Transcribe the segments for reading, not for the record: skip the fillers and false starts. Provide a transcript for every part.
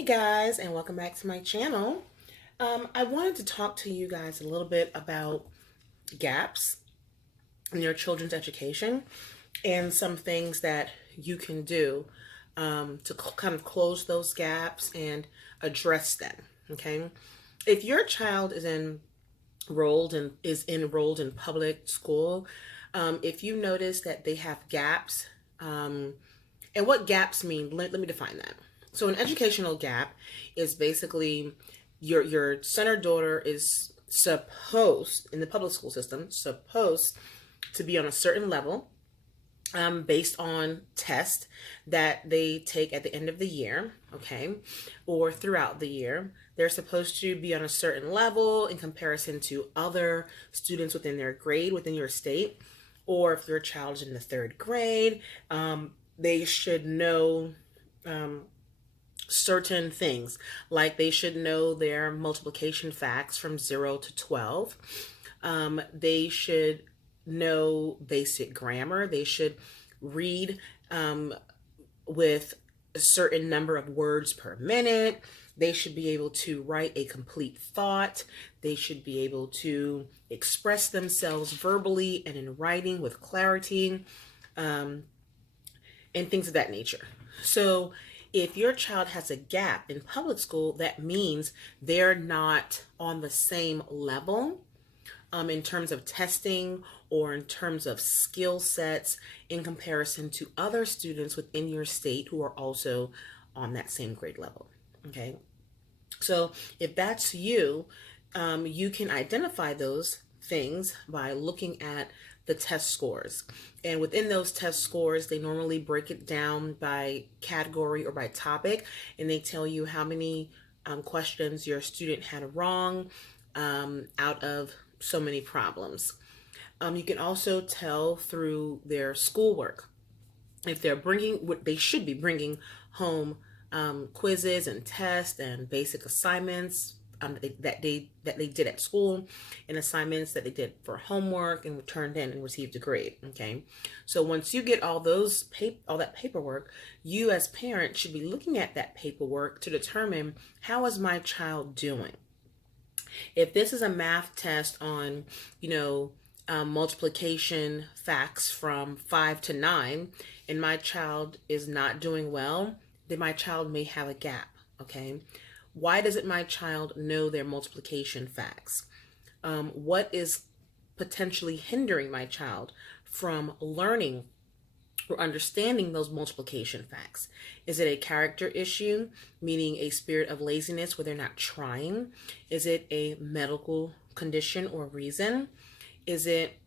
Hey guys, and welcome back to my channel. I wanted to talk to you guys a little bit about gaps in your children's education and some things that you can do to kind of close those gaps and address them. Okay, if your child is enrolled in public school, if you notice that they have gaps, and what gaps mean, let me define that. So an educational gap is basically your son or daughter is supposed, in the public school system, supposed to be on a certain level, based on tests that they take at the end of the year, okay, or throughout the year. They're supposed to be on a certain level in comparison to other students within their grade, within your state. Or if your child is in the third grade, they should know certain things, like they should know their multiplication facts from 0 to 12. They should know basic grammar. They should read with a certain number of words per minute. They should be able to write a complete thought. They should be able to express themselves verbally and in writing with clarity, and things of that nature. So if your child has a gap in public school, that means they're not on the same level in terms of testing or in terms of skill sets in comparison to other students within your state who are also on that same grade level. Okay, so if that's you, you can identify those things by looking at the test scores. And within those test scores, they normally break it down by category or by topic, and they tell you how many questions your student had wrong out of so many problems. You can also tell through their schoolwork if they're bringing what they should be bringing home, quizzes and tests and basic assignments that they did at school, and assignments that they did for homework and turned in and received a grade. Okay, so once you get all that paperwork, you as parents should be looking at that paperwork to determine, how is my child doing? If this is a math test on, multiplication facts from 5 to 9, and my child is not doing well, then my child may have a gap. Okay, why doesn't my child know their multiplication facts? What is potentially hindering my child from learning or understanding those multiplication facts? Is it a character issue, meaning a spirit of laziness where they're not trying? Is it a medical condition or reason? Is it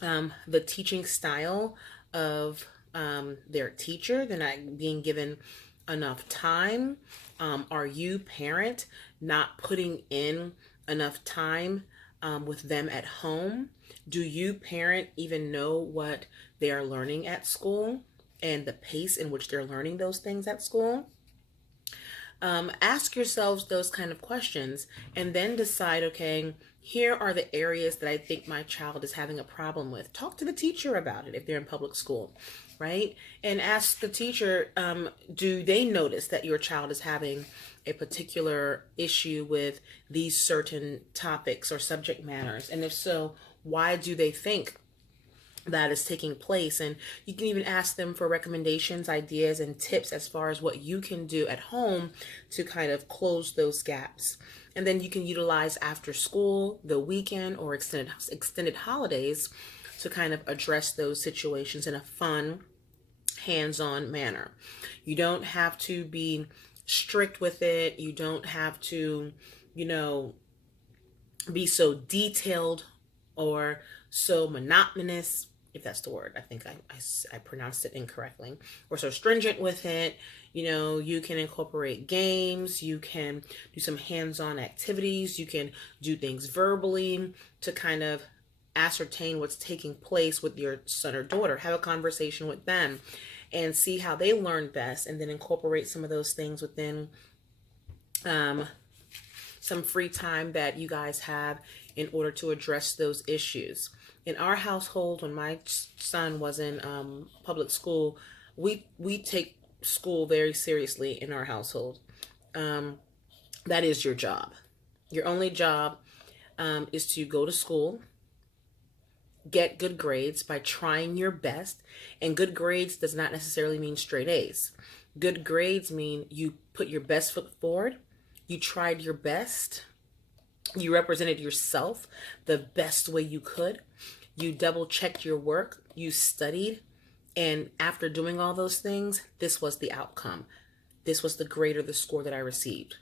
the teaching style of their teacher? They're not being given enough time. Are you, parent, not putting in enough time with them at home? Do you, parent, even know what they are learning at school and the pace in which they're learning those things at school? Ask yourselves those kind of questions and then decide, okay, here are the areas that I think my child is having a problem with. Talk to the teacher about it if they're in public school, right? And ask the teacher, do they notice that your child is having a particular issue with these certain topics or subject matters? And if so, why do they think that is taking place? And you can even ask them for recommendations, ideas, and tips as far as what you can do at home to kind of close those gaps. And then you can utilize after school, the weekend, or extended holidays to kind of address those situations in a fun, hands-on manner. You don't have to be strict with it. You don't have to, be so detailed or so monotonous, if that's the word. I think I pronounced it incorrectly. Or so stringent with it. You can incorporate games. You can do some hands-on activities. You can do things verbally to kind of ascertain what's taking place with your son or daughter. Have a conversation with them and see how they learn best, and then incorporate some of those things within some free time that you guys have in order to address those issues. In our household, when my son was in public school, we take school very seriously in our household. that is your job. Your only job is to go to school, get good grades by trying your best. And good grades does not necessarily mean straight A's. Good grades mean you put your best foot forward, you tried your best, you represented yourself the best way you could, you double checked your work, you studied, and after doing all those things, this was the outcome. This was the grade or the score that I received.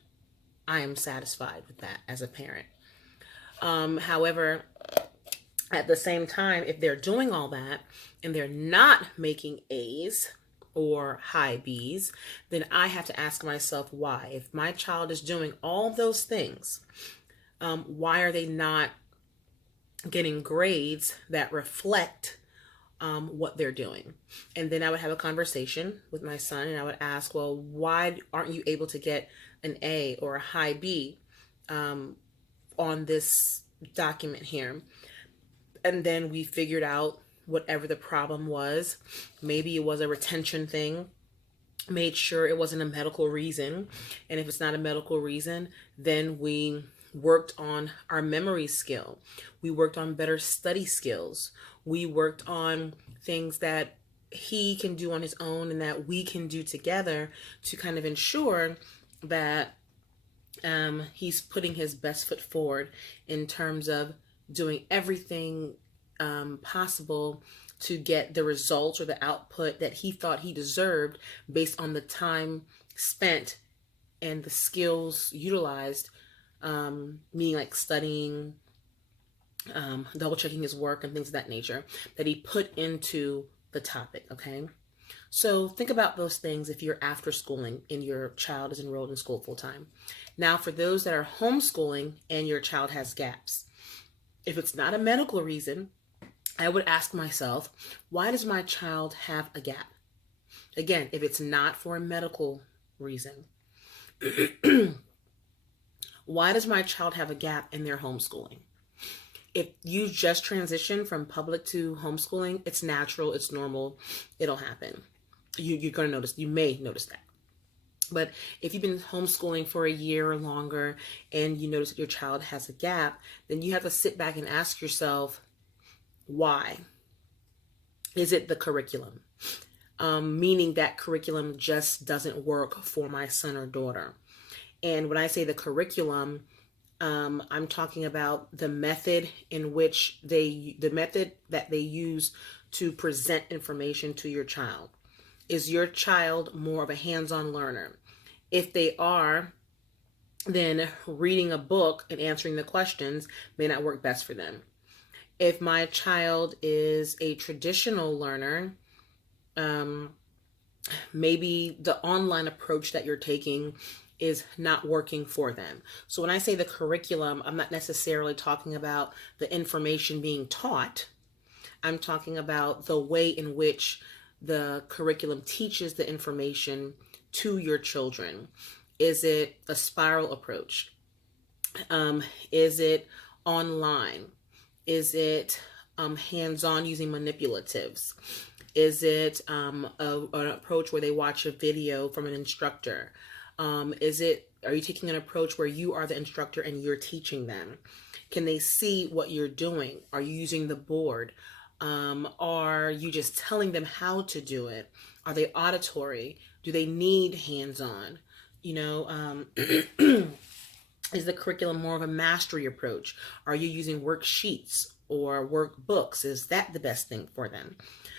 I am satisfied with that as a parent. However, at the same time, if they're doing all that and they're not making A's or high B's, then I have to ask myself why. If my child is doing all those things, why are they not getting grades that reflect what they're doing? And then I would have a conversation with my son and I would ask, well, why aren't you able to get an A or a high B on this document here? And then we figured out whatever the problem was. Maybe it was a retention thing. Made sure it wasn't a medical reason. And if it's not a medical reason, then we worked on our memory skill. We worked on better study skills. We worked on things that he can do on his own and that we can do together to kind of ensure that he's putting his best foot forward in terms of doing everything possible to get the results or the output that he thought he deserved based on the time spent and the skills utilized, meaning like studying, double checking his work and things of that nature that he put into the topic. Okay. So think about those things if you're after schooling and your child is enrolled in school full time. Now, for those that are homeschooling and your child has gaps, if it's not a medical reason, I would ask myself, why does my child have a gap? Again, if it's not for a medical reason, why does my child have a gap in their homeschooling? If you just transition from public to homeschooling, it's natural, it's normal, it'll happen. You're going to notice, you may notice that. But if you've been homeschooling for a year or longer and you notice that your child has a gap, then you have to sit back and ask yourself, why? Is it the curriculum? Meaning that curriculum just doesn't work for my son or daughter. And when I say the curriculum, I'm talking about the method in which the method that they use to present information to your child. Is your child more of a hands-on learner? If they are, then reading a book and answering the questions may not work best for them. If my child is a traditional learner, maybe the online approach that you're taking is not working for them. So when I say the curriculum, I'm not necessarily talking about the information being taught. I'm talking about the way in which the curriculum teaches the information to your children. Is it a spiral approach? Is it online? Is it hands-on using manipulatives? Is it an approach where they watch a video from an instructor? Are you taking an approach where you are the instructor and you're teaching them? Can they see what you're doing? Are you using the board? Are you just telling them how to do it? Are they auditory? Do they need hands-on? Is the curriculum more of a mastery approach? Are you using worksheets or workbooks? Is that the best thing for them?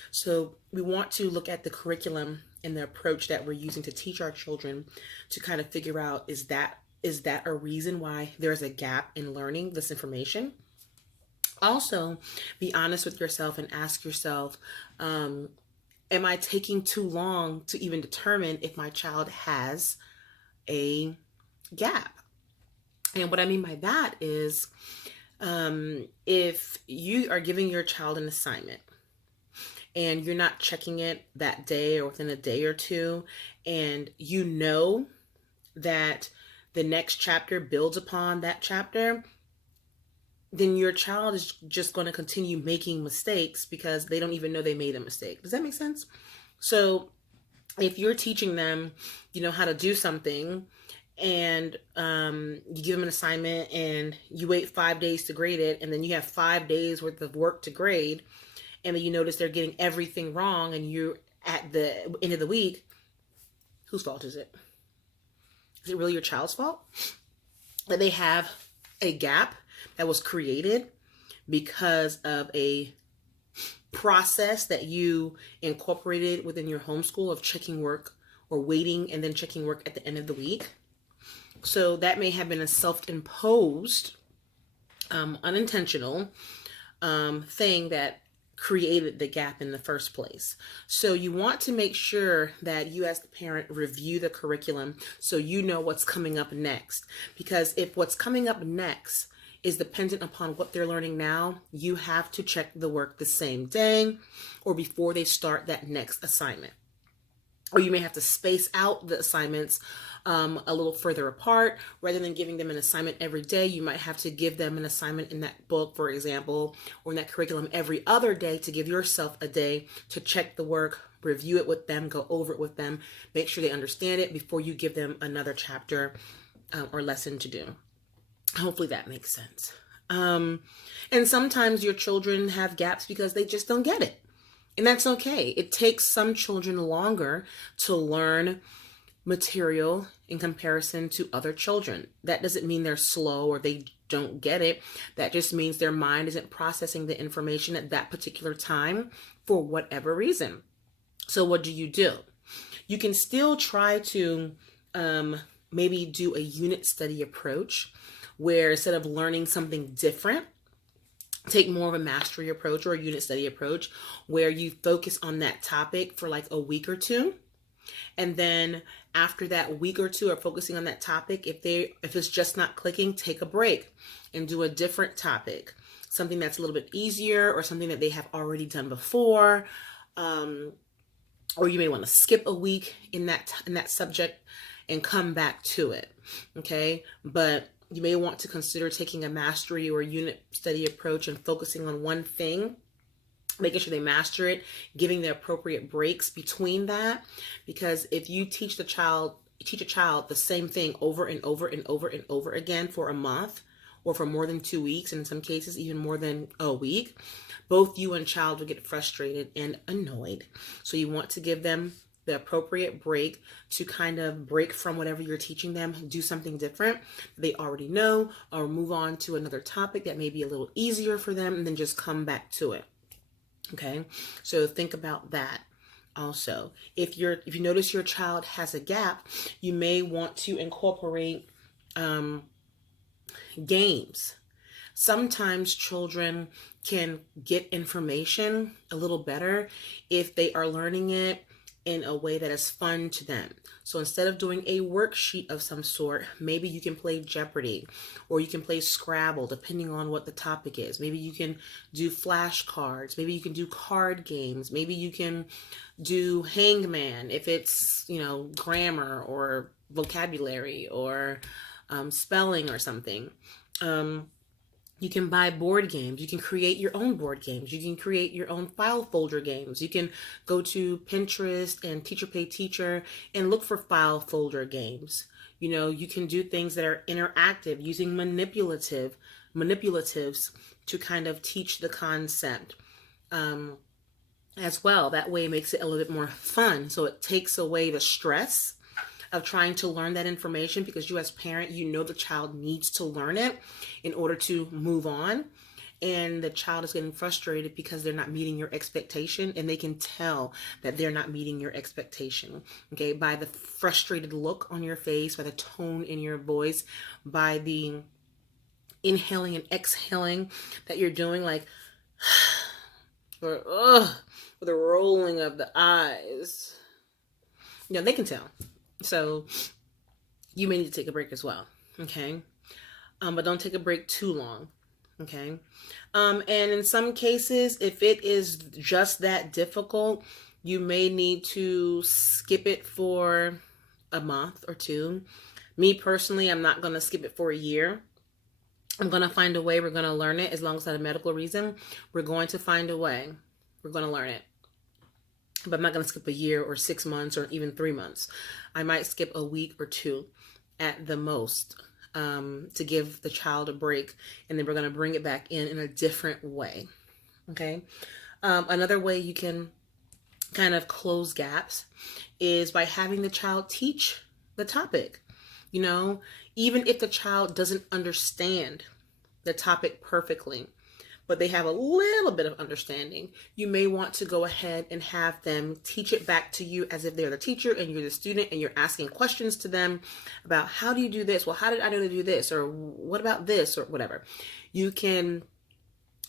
So we want to look at the curriculum and the approach that we're using to teach our children to kind of figure out, is that a reason why there's a gap in learning this information? Also, be honest with yourself and ask yourself, am I taking too long to even determine if my child has a gap? And what I mean by that is, if you are giving your child an assignment and you're not checking it that day or within a day or two, and you know that the next chapter builds upon that chapter, then your child is just going to continue making mistakes because they don't even know they made a mistake. Does that make sense? So if you're teaching them, how to do something, and you give them an assignment and you wait 5 days to grade it, and then you have 5 days worth of work to grade, and then you notice they're getting everything wrong, and you're at the end of the week, whose fault is it? Is it really your child's fault that they have a gap that was created because of a process that you incorporated within your homeschool of checking work or waiting and then checking work at the end of the week? So that may have been a self-imposed, unintentional thing that created the gap in the first place. So you want to make sure that you as the parent review the curriculum so you know what's coming up next. Because if what's coming up next is dependent upon what they're learning now, you have to check the work the same day or before they start that next assignment. Or you may have to space out the assignments a little further apart. Rather than giving them an assignment every day, you might have to give them an assignment in that book, for example, or in that curriculum every other day, to give yourself a day to check the work, review it with them, go over it with them, make sure they understand it before you give them another chapter or lesson to do. Hopefully that makes sense. And sometimes your children have gaps because they just don't get it. And that's okay. It takes some children longer to learn material in comparison to other children. That doesn't mean they're slow or they don't get it. That just means their mind isn't processing the information at that particular time for whatever reason. So what do? You can still try to maybe do a unit study approach where instead of learning something different, take more of a mastery approach or a unit study approach where you focus on that topic for like a week or two. And then after that week or two of focusing on that topic, if it's just not clicking, take a break and do a different topic, something that's a little bit easier or something that they have already done before. Or you may want to skip a week in that subject and come back to it. Okay. But you may want to consider taking a mastery or unit study approach and focusing on one thing, making sure they master it, giving the appropriate breaks between that. Because if you teach a child the same thing over and over and over and over again for a month or for more than 2 weeks, and in some cases even more than a week, both you and child will get frustrated and annoyed. So you want to give them the appropriate break to kind of break from whatever you're teaching them, do something different that they already know, or move on to another topic that may be a little easier for them, and then just come back to it. Okay, so think about that. Also, if you notice your child has a gap, you may want to incorporate games. Sometimes children can get information a little better if they are learning it in a way that is fun to them. So instead of doing a worksheet of some sort, maybe you can play Jeopardy or you can play Scrabble, depending on what the topic is. Maybe you can do flashcards. Maybe you can do card games. Maybe you can do hangman if it's, grammar or vocabulary or spelling or something. You can buy board games. You can create your own board games. You can create your own file folder games. You can go to Pinterest and Teacher Pay Teacher and look for file folder games. You can do things that are interactive using manipulatives to kind of teach the concept as well. That way it makes it a little bit more fun. So it takes away the stress of trying to learn that information, because you as parent, the child needs to learn it in order to move on. And the child is getting frustrated because they're not meeting your expectation, and they can tell that they're not meeting your expectation, okay, by the frustrated look on your face, by the tone in your voice, by the inhaling and exhaling that you're doing, like, or the rolling of the eyes. They can tell. So you may need to take a break as well, okay? But don't take a break too long, okay? And in some cases, if it is just that difficult, you may need to skip it for a month or two. Me personally, I'm not going to skip it for a year. I'm going to find a way. We're going to learn it. As long as it's not a medical reason, we're going to find a way. We're going to learn it. But I'm not going to skip a year or 6 months or even 3 months. I might skip a week or two. at the most, to give the child a break, and then we're going to bring it back in a different way. Okay. Another way you can kind of close gaps is by having the child teach the topic. You know, even if the child doesn't understand the topic perfectly, but they have a little bit of understanding, you may want to go ahead and have them teach it back to you as if they're the teacher and you're the student, and you're asking questions to them about, how do you do this? Well, how did I know to do this? Or what about this? Or whatever. You can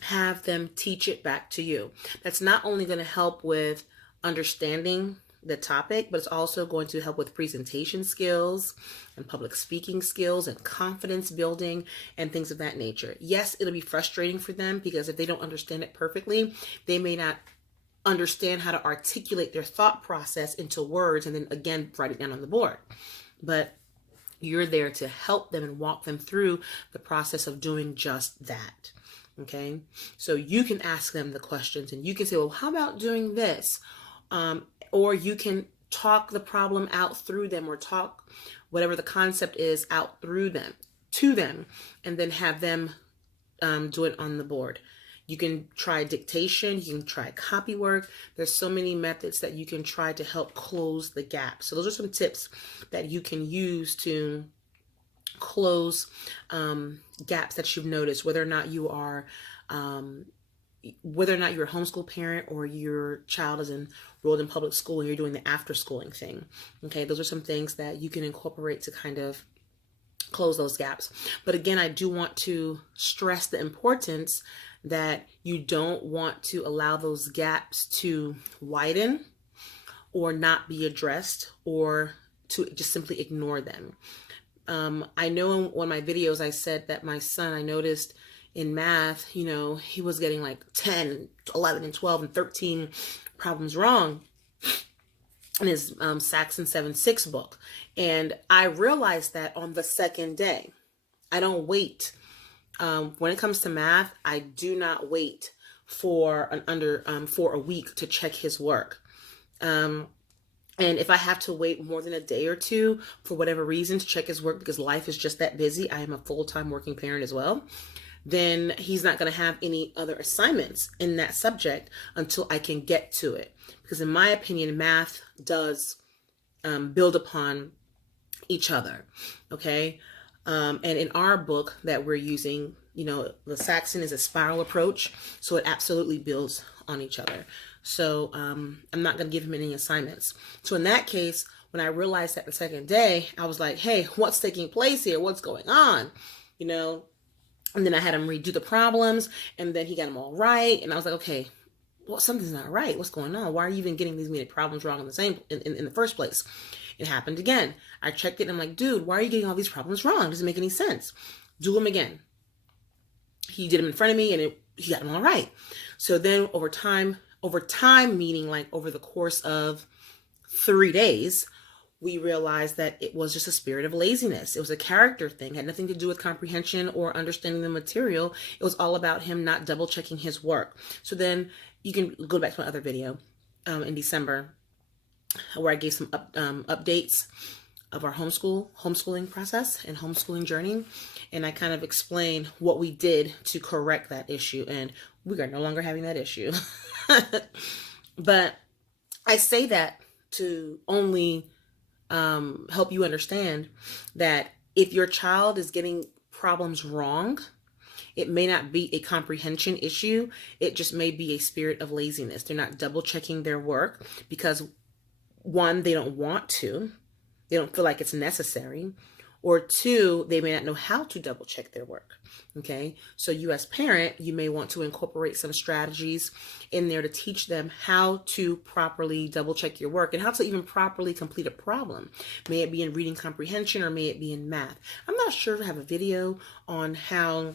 have them teach it back to you. That's not only going to help with understanding the topic, but it's also going to help with presentation skills and public speaking skills and confidence building and things of that nature. Yes, it'll be frustrating for them because if they don't understand it perfectly, they may not understand how to articulate their thought process into words and then again write it down on the board. But you're there to help them and walk them through the process of doing just that. Okay, so you can ask them the questions and you can say, well, how about doing this? Or you can talk the problem out through them, or talk whatever the concept is out through them to them, and then have them do it on the board. You can try dictation, you can try copy work. There's so many methods that you can try to help close the gap. So those are some tips that you can use to close gaps that you've noticed, whether or not you're a homeschool parent or your child is enrolled in public school and you're doing the afterschooling thing. Okay, those are some things that you can incorporate to kind of close those gaps. But again, I do want to stress the importance that you don't want to allow those gaps to widen or not be addressed, or to just simply ignore them. I know in one of my videos I said that my son, I noticed in math, he was getting like 10, 11, and 12 and 13 problems wrong in his Saxon 7-6 book. And I realized that on the second day. I don't wait. When it comes to math, I do not wait for a week to check his work. And if I have to wait more than a day or two for whatever reason to check his work because life is just that busy, I am a full-time working parent as well, then he's not going to have any other assignments in that subject until I can get to it. Because in my opinion, math does build upon each other. Okay. And in our book that we're using, the Saxon is a spiral approach. So it absolutely builds on each other. So I'm not going to give him any assignments. So in that case, when I realized that the second day, I was like, hey, what's taking place here? What's going on? And then I had him redo the problems, and then he got them all right. And I was like, okay, well, something's not right. What's going on? Why are you even getting these many problems wrong in the first place? It happened again. I checked it and I'm like, dude, why are you getting all these problems wrong? It doesn't make any sense. Do them again. He did them in front of me and he got them all right. So then over time, meaning like over the course of 3 days, we realized that it was just a spirit of laziness. It was a character thing. It had nothing to do with comprehension or understanding the material. It was all about him not double checking his work. So then you can go back to my other video in December where I gave some updates of our homeschooling process and homeschooling journey. And I kind of explained what we did to correct that issue. And we are no longer having that issue. But I say that to only help you understand that if your child is getting problems wrong, it may not be a comprehension issue. It just may be a spirit of laziness. They're not double checking their work because, one, they don't want to. They don't feel like it's necessary. Or two, they may not know how to double check their work. Okay. So you as parent, you may want to incorporate some strategies in there to teach them how to properly double check your work and how to even properly complete a problem. May it be in reading comprehension or may it be in math. I'm not sure if I have a video on how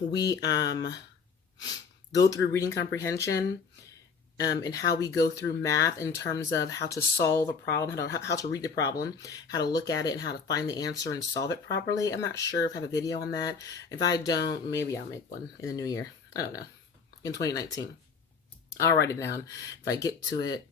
we go through reading comprehension and how we go through math in terms of how to solve a problem, how to read the problem, how to look at it, and how to find the answer and solve it properly. I'm not sure if I have a video on that. If I don't, maybe I'll make one in the new year. I don't know. In 2019. I'll write it down. If I get to it,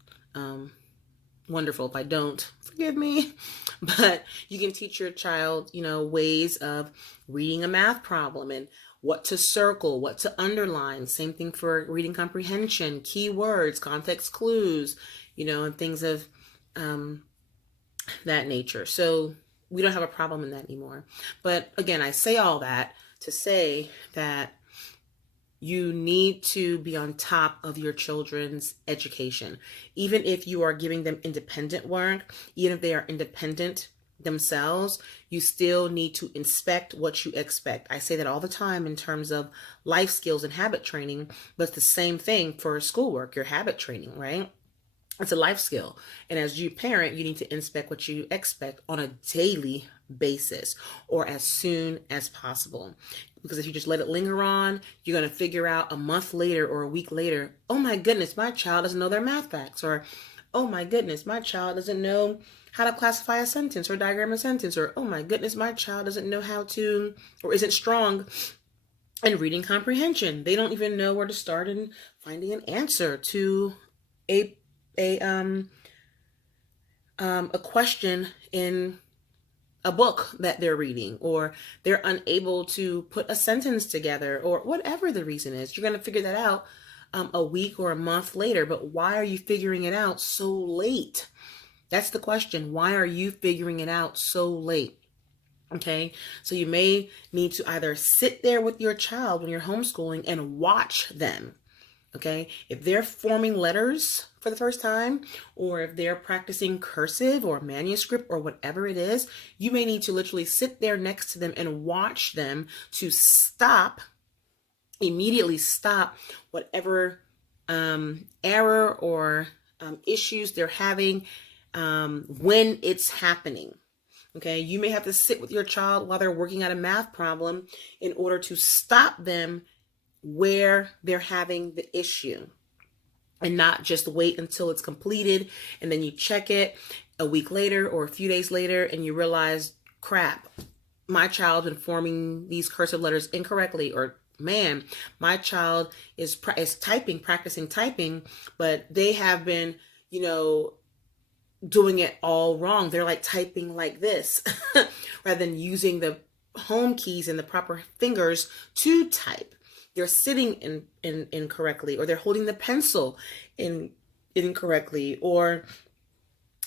wonderful. If I don't, forgive me. But you can teach your child, ways of reading a math problem and what to circle, what to underline. Same thing for reading comprehension, keywords, context clues, and things of that nature. So we don't have a problem in that anymore. But again, I say all that to say that you need to be on top of your children's education. Even if you are giving them independent work, even if they are independent themselves, you still need to inspect what you expect. I say that all the time in terms of life skills and habit training, but it's the same thing for schoolwork, your habit training, right? It's a life skill. And as you parent, you need to inspect what you expect on a daily basis or as soon as possible. Because if you just let it linger on, you're going to figure out a month later or a week later, oh my goodness, my child doesn't know their math facts. Or, oh my goodness, my child doesn't know how to classify a sentence or diagram a sentence. Or, oh my goodness, my child doesn't know how to, or isn't strong in reading comprehension. They don't even know where to start in finding an answer to a question in a book that they're reading, or they're unable to put a sentence together, or whatever the reason is. You're going to figure that out a week or a month later. But why are you figuring it out so late? That's the question. Why are you figuring it out so late? Okay, so you may need to either sit there with your child when you're homeschooling and watch them. Okay, if they're forming letters for the first time, or if they're practicing cursive or manuscript or whatever it is, you may need to literally sit there next to them and watch them to immediately stop whatever error or issues they're having when it's happening. Okay, you may have to sit with your child while they're working out a math problem in order to stop them where they're having the issue, and not just wait until it's completed and then you check it a week later or a few days later and you realize, crap, my child's been forming these cursive letters incorrectly, or man, my child is practicing typing, but they have been, doing it all wrong. They're like typing like this rather than using the home keys and the proper fingers to type. They're sitting incorrectly, or they're holding the pencil incorrectly, or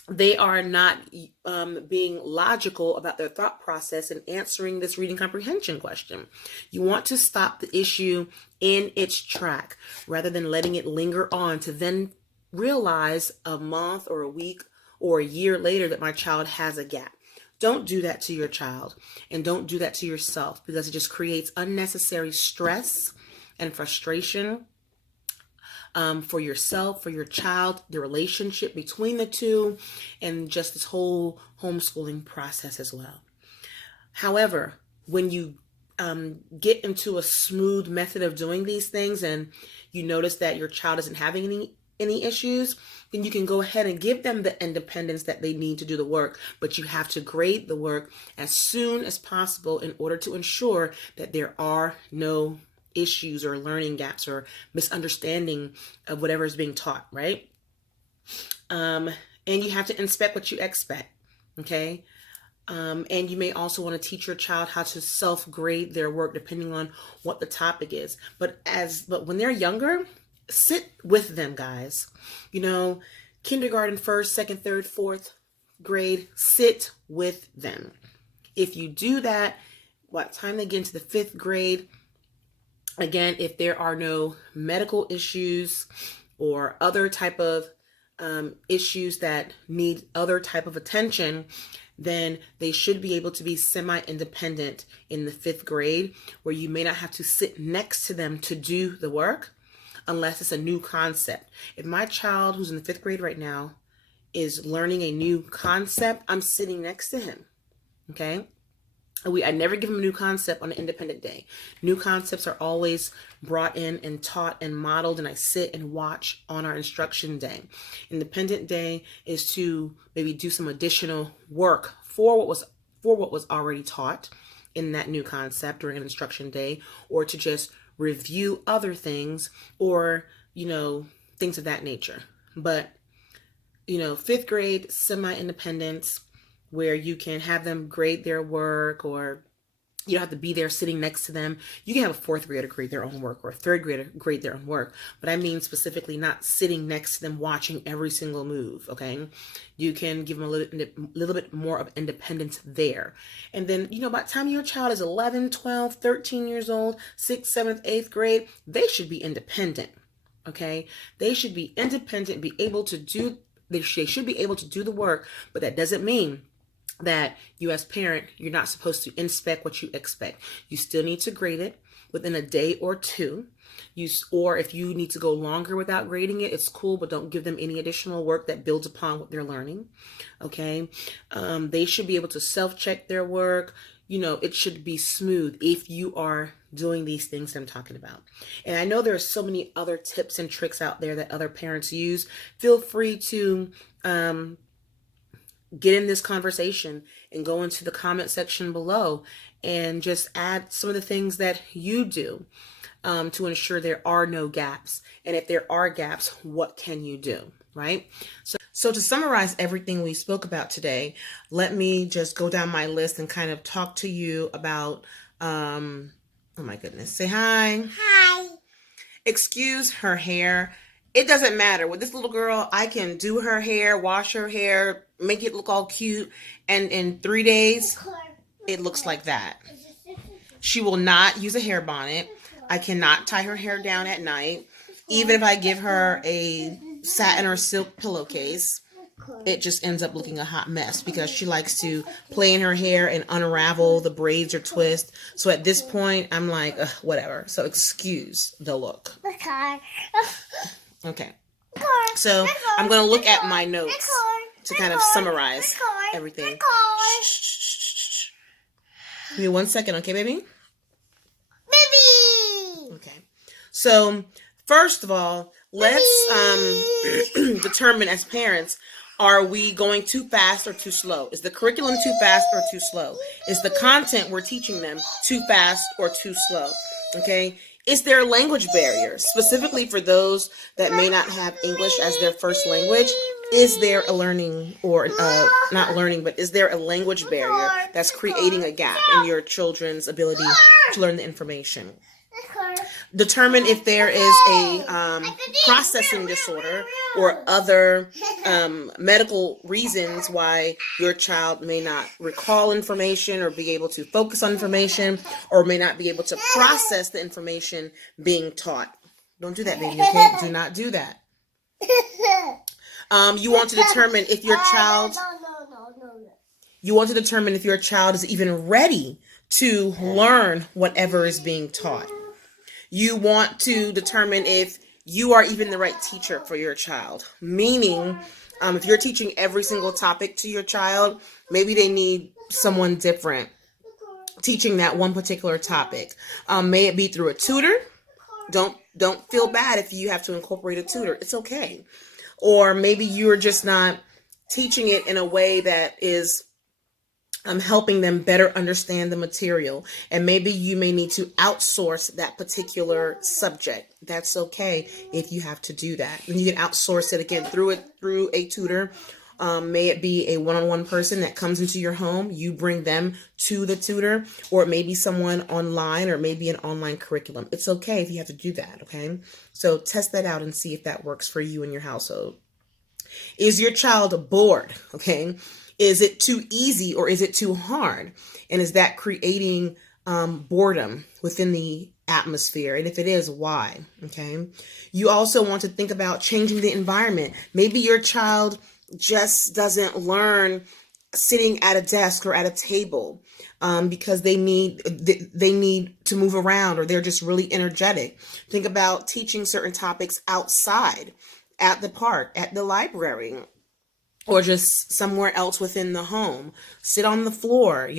they are not being logical about their thought process and answering this reading comprehension question. You want to stop the issue in its track rather than letting it linger on to then realize a month or a week or a year later that my child has a gap. Don't do that to your child, and don't do that to yourself, because it just creates unnecessary stress and frustration for yourself, for your child, the relationship between the two, and just this whole homeschooling process as well. However, when you get into a smooth method of doing these things and you notice that your child isn't having any issues, then you can go ahead and give them the independence that they need to do the work. But you have to grade the work as soon as possible in order to ensure that there are no issues or learning gaps or misunderstanding of whatever is being taught, right? And you have to inspect what you expect, okay? And you may also want to teach your child how to self-grade their work depending on what the topic is. But when they're younger, sit with them, guys. Kindergarten, first, second, third, fourth grade, sit with them. If you do that, by the time they get into the fifth grade, again, if there are no medical issues or other type of issues that need other type of attention, then they should be able to be semi-independent in the fifth grade, where you may not have to sit next to them to do the work unless it's a new concept. If my child who's in the fifth grade right now is learning a new concept, I'm sitting next to him, okay? I never give him a new concept on an independent day. New concepts are always brought in and taught and modeled, and I sit and watch on our instruction day. Independent day is to maybe do some additional work for what was already taught in that new concept during an instruction day, or to just review other things, or things of that nature. But fifth grade semi-independence, where you can have them grade their work, or you don't have to be there sitting next to them. You can have a fourth grader grade their own work, or a third grader grade their own work. But I mean specifically not sitting next to them watching every single move, okay? You can give them a little bit more of independence there. And then, by the time your child is 11, 12, 13 years old, 6th, 7th, 8th grade, they should be independent, okay? They should be independent, they should be able to do the work, but that doesn't mean that you as parent, you're not supposed to inspect what you expect. You still need to grade it within a day or two. Or if you need to go longer without grading it, it's cool, but don't give them any additional work that builds upon what they're learning. Okay. They should be able to self-check their work. It should be smooth if you are doing these things that I'm talking about. And I know there are so many other tips and tricks out there that other parents use. Feel free to get in this conversation and go into the comment section below and just add some of the things that you do to ensure there are no gaps. And if there are gaps, what can you do, right? So to summarize everything we spoke about today, let me just go down my list and kind of talk to you about, oh my goodness, say hi. Hi. Excuse her hair. It doesn't matter. With this little girl, I can do her hair, wash her hair, make it look all cute, and in 3 days, it looks like that. She will not use a hair bonnet. I cannot tie her hair down at night. Even if I give her a satin or silk pillowcase, it just ends up looking a hot mess because she likes to play in her hair and unravel the braids or twist. So at this point, I'm like, whatever. So excuse the look. Okay. So I'm going to look at my notes to kind of summarize everything. Give me 1 second, okay, baby? Okay. So first of all, let's determine as parents, are we going too fast or too slow? Is the curriculum too fast or too slow? Is the content we're teaching them too fast or too slow? Okay. Is there a language barrier, specifically for those that may not have English as their first language? Is there a learning or not learning, but is there a language barrier that's creating a gap in your children's ability to learn the information? Determine if there is a processing disorder or other medical reasons why your child may not recall information or be able to focus on information or may not be able to process the information being taught. Don't do that, baby, okay? Do not do that. You want to determine if your child... You want to determine if your child is even ready to learn whatever is being taught. You want to determine if you are even the right teacher for your child. Meaning, if you're teaching every single topic to your child, maybe they need someone different teaching that one particular topic. May it be through a tutor. Don't feel bad if you have to incorporate a tutor. It's okay. Or maybe you're just not teaching it in a way that is helping them better understand the material. And maybe you may need to outsource that particular subject. That's okay if you have to do that. And you can outsource it again through a tutor. May it be a one-on-one person that comes into your home. You bring them to the tutor, or it may be someone online, or maybe an online curriculum. It's okay if you have to do that, okay? So test that out and see if that works for you and your household. Is your child bored, okay? Is it too easy or is it too hard? And is that creating boredom within the atmosphere? And if it is, why? Okay. You also want to think about changing the environment. Maybe your child just doesn't learn sitting at a desk or at a table because they need to move around, or they're just really energetic. Think about teaching certain topics outside, at the park, at the library, or just somewhere else within the home. Sit on the floor,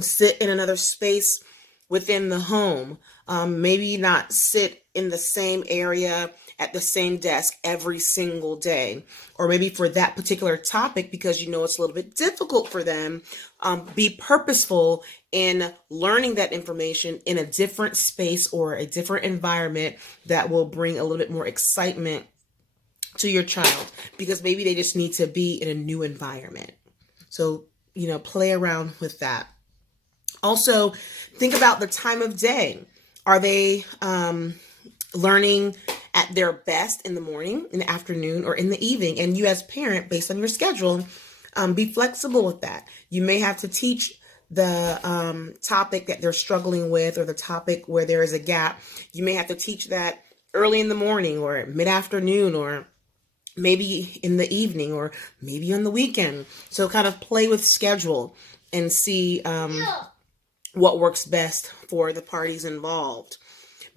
sit in another space within the home. Maybe not sit in the same area at the same desk every single day. Or maybe for that particular topic, because it's a little bit difficult for them, be purposeful in learning that information in a different space or a different environment that will bring a little bit more excitement to your child, because maybe they just need to be in a new environment. So, play around with that. Also, think about the time of day. Are they learning at their best in the morning, in the afternoon, or in the evening? And you as parent, based on your schedule, be flexible with that. You may have to teach the topic that they're struggling with, or the topic where there is a gap. You may have to teach that early in the morning or mid-afternoon, or maybe in the evening, or maybe on the weekend. So kind of play with schedule and see what works best for the parties involved.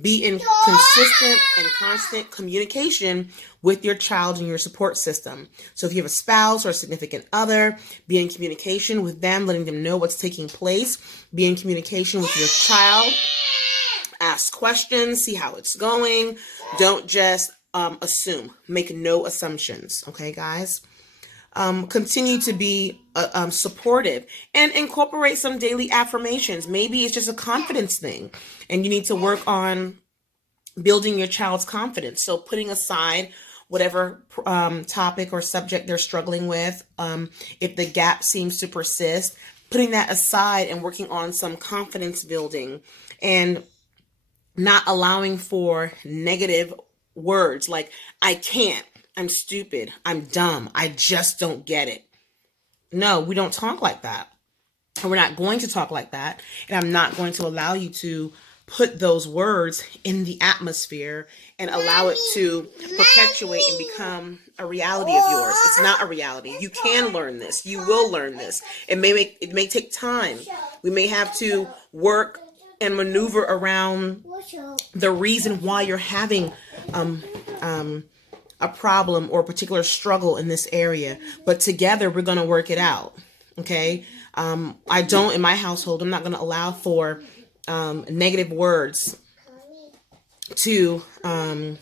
Be in consistent and constant communication with your child and your support system. So if you have a spouse or a significant other, be in communication with them, letting them know what's taking place. Be in communication with your child. Ask questions, see how it's going. Don't just assume. Make no assumptions. Okay, guys? Continue to be supportive and incorporate some daily affirmations. Maybe it's just a confidence thing and you need to work on building your child's confidence. So putting aside whatever topic or subject they're struggling with, if the gap seems to persist, putting that aside and working on some confidence building, and not allowing for negative words like, I can't, I'm stupid, I'm dumb, I just don't get it. No, we don't talk like that. And we're not going to talk like that. And I'm not going to allow you to put those words in the atmosphere and allow it to perpetuate and become a reality of yours. It's not a reality. You can learn this. You will learn this. It may take time. We may have to work and maneuver around the reason why you're having a problem or a particular struggle in this area, but together we're going to work it out. Okay. I don't, in my household, I'm not going to allow for negative words to come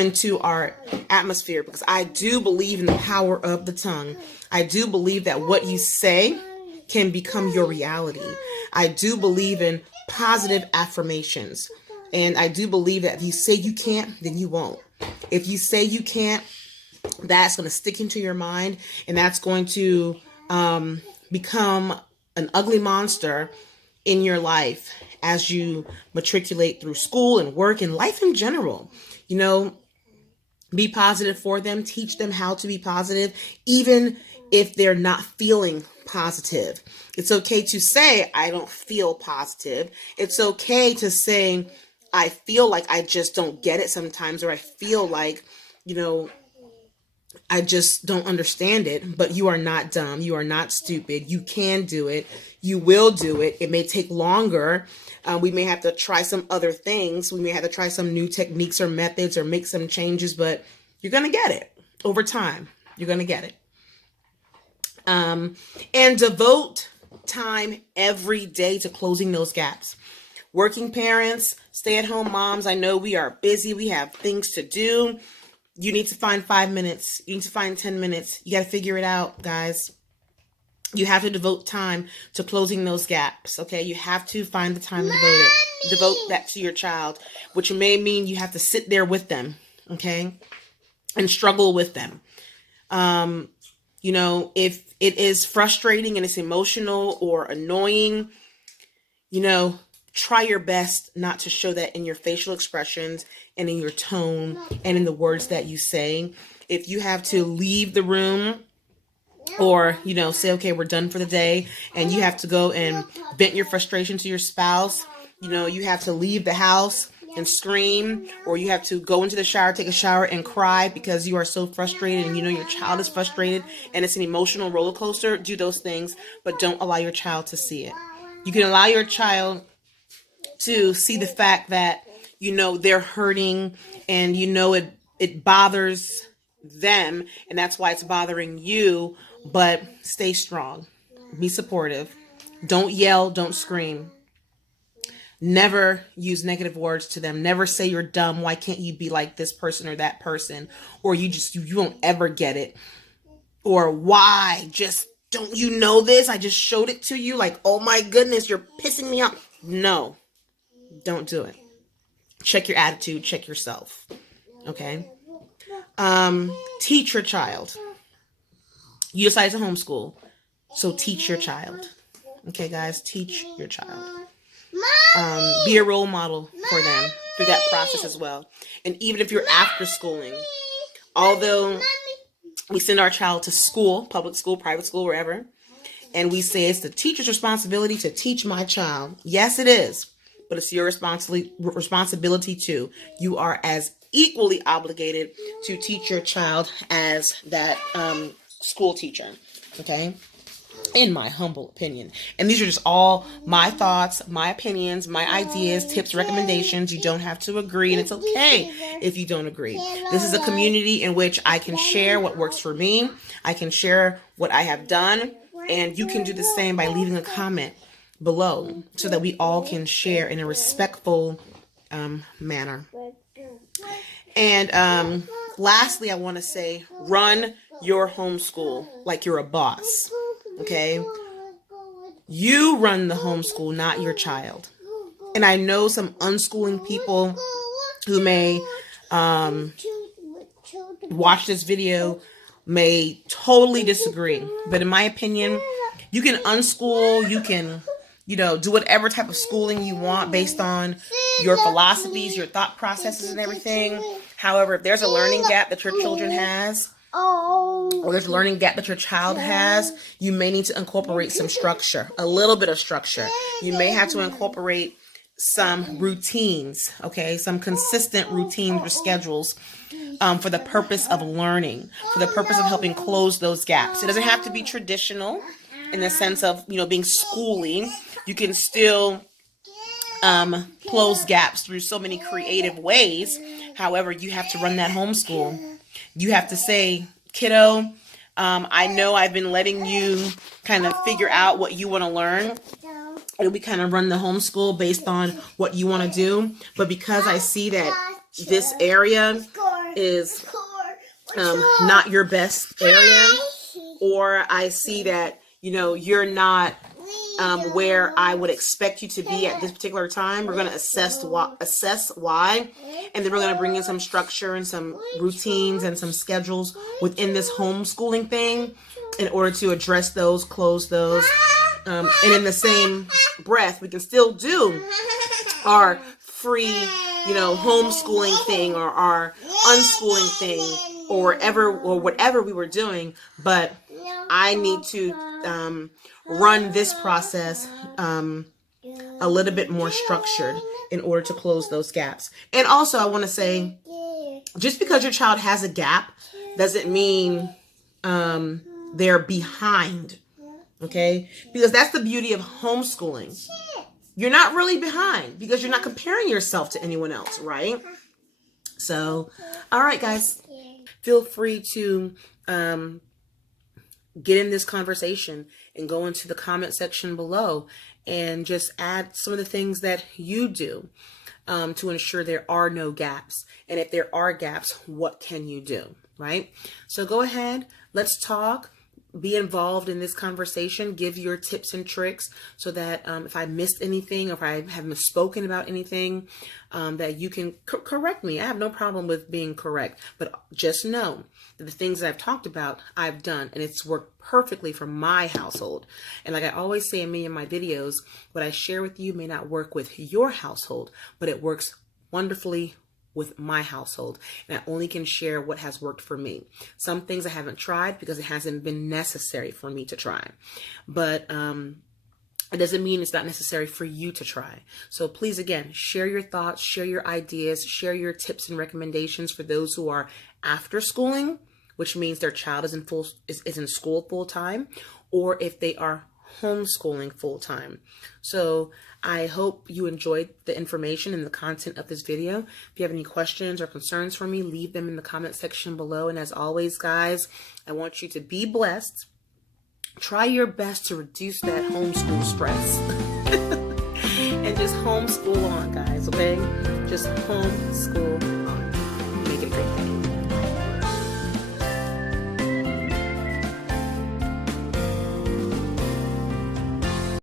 into our atmosphere, because I do believe in the power of the tongue. I do believe that what you say can become your reality. I do believe in positive affirmations. And I do believe that if you say you can't, then you won't. If you say you can't, that's going to stick into your mind, and that's going to become an ugly monster in your life as you matriculate through school and work and life in general. Be positive for them. Teach them how to be positive, even if they're not feeling positive. It's okay to say, I don't feel positive. It's okay to say, I feel like I just don't get it sometimes, or I feel like, I just don't understand it. But you are not dumb. You are not stupid. You can do it. You will do it. It may take longer. We may have to try some other things. We may have to try some new techniques or methods or make some changes, but you're going to get it over time. You're going to get it. And devote time every day to closing those gaps. Working parents, stay-at-home moms, I know we are busy. We have things to do. You need to find 5 minutes. You need to find 10 minutes. You got to figure it out, guys. You have to devote time to closing those gaps, okay? You have to find the time to devote that to your child, which may mean you have to sit there with them, okay? And struggle with them. If it is frustrating and it's emotional or annoying, try your best not to show that in your facial expressions and in your tone and in the words that you say. If you have to leave the room or, say, okay, we're done for the day, and you have to go and vent your frustration to your spouse, you have to leave the house and scream, or you have to go into the shower, take a shower and cry because you are so frustrated and your child is frustrated and it's an emotional roller coaster, do those things, but don't allow your child to see it. You can allow your child to see the fact that, they're hurting and, it bothers them, and that's why it's bothering you, but stay strong. Be supportive. Don't yell. Don't scream. Never use negative words to them. Never say you're dumb. Why can't you be like this person or that person? Or you won't ever get it. Or why? Just don't you know this? I just showed it to you. Like, oh my goodness, you're pissing me off. No, don't do it. Check your attitude. Check yourself. Okay. Teach your child. You decide to homeschool, so teach your child. Okay, guys, teach your child. Be a role model for them through that process as well. And even if you're after schooling, although we send our child to school, public school, private school, wherever, and we say it's the teacher's responsibility to teach my child. Yes, it is, but it's your responsibility too. You are as equally obligated to teach your child as that school teacher. Okay? In my humble opinion. And these are just all my thoughts, my opinions, my ideas, tips, recommendations. You don't have to agree, and it's okay if you don't agree. This is a community in which I can share what works for me. I can share what I have done, and you can do the same by leaving a comment below so that we all can share in a respectful manner. And lastly, I want to say, run your homeschool like you're a boss. Okay? You run the homeschool, not your child. And I know some unschooling people who may watch this video may totally disagree. But in my opinion, you can unschool, you can, do whatever type of schooling you want based on your philosophies, your thought processes and everything. However, if there's a learning gap that your children has, or there's a learning gap that your child has, you may need to incorporate some structure, a little bit of structure. You may have to incorporate some routines, okay, some consistent routines or schedules for the purpose of learning, for the purpose of helping close those gaps. It doesn't have to be traditional in the sense of, being schooling. You can still close gaps through so many creative ways. However, you have to run that homeschool. You have to say, kiddo, I know I've been letting you kind of figure out what you want to learn. And we kind of run the homeschool based on what you want to do. But because I see that this area is not your best area, or I see that, you're not where I would expect you to be at this particular time, we're going to assess why, and then we're going to bring in some structure and some routines and some schedules within this homeschooling thing in order to address those, close those, and in the same breath, we can still do our free, homeschooling thing or our unschooling thing or whatever we were doing, but I need to run this process a little bit more structured in order to close those gaps. And also, I want to say, just because your child has a gap doesn't mean they're behind, okay? Because that's the beauty of homeschooling. You're not really behind because you're not comparing yourself to anyone else, right? So, all right, guys, feel free to get in this conversation and go into the comment section below and just add some of the things that you do to ensure there are no gaps. And if there are gaps, what can you do, right? So go ahead, let's talk, be involved in this conversation, give your tips and tricks so that if I missed anything or if I have misspoken about anything, that you can correct me. I have no problem with being correct, but just know that the things that I've talked about, I've done, and it's worked perfectly for my household. And like I always say in many of my videos, what I share with you may not work with your household, but it works wonderfully with my household. And I only can share what has worked for me. Some things I haven't tried because it hasn't been necessary for me to try. But it doesn't mean it's not necessary for you to try. So please, again, share your thoughts, share your ideas, share your tips and recommendations for those who are after schooling, which means their child is in school full time, or if they are homeschooling full time. So I hope you enjoyed the information and the content of this video. If you have any questions or concerns for me, leave them in the comment section below. And as always, guys, I want you to be blessed. Try your best to reduce that homeschool stress. And just homeschool on, guys, okay? Just homeschool on. Make it a great day.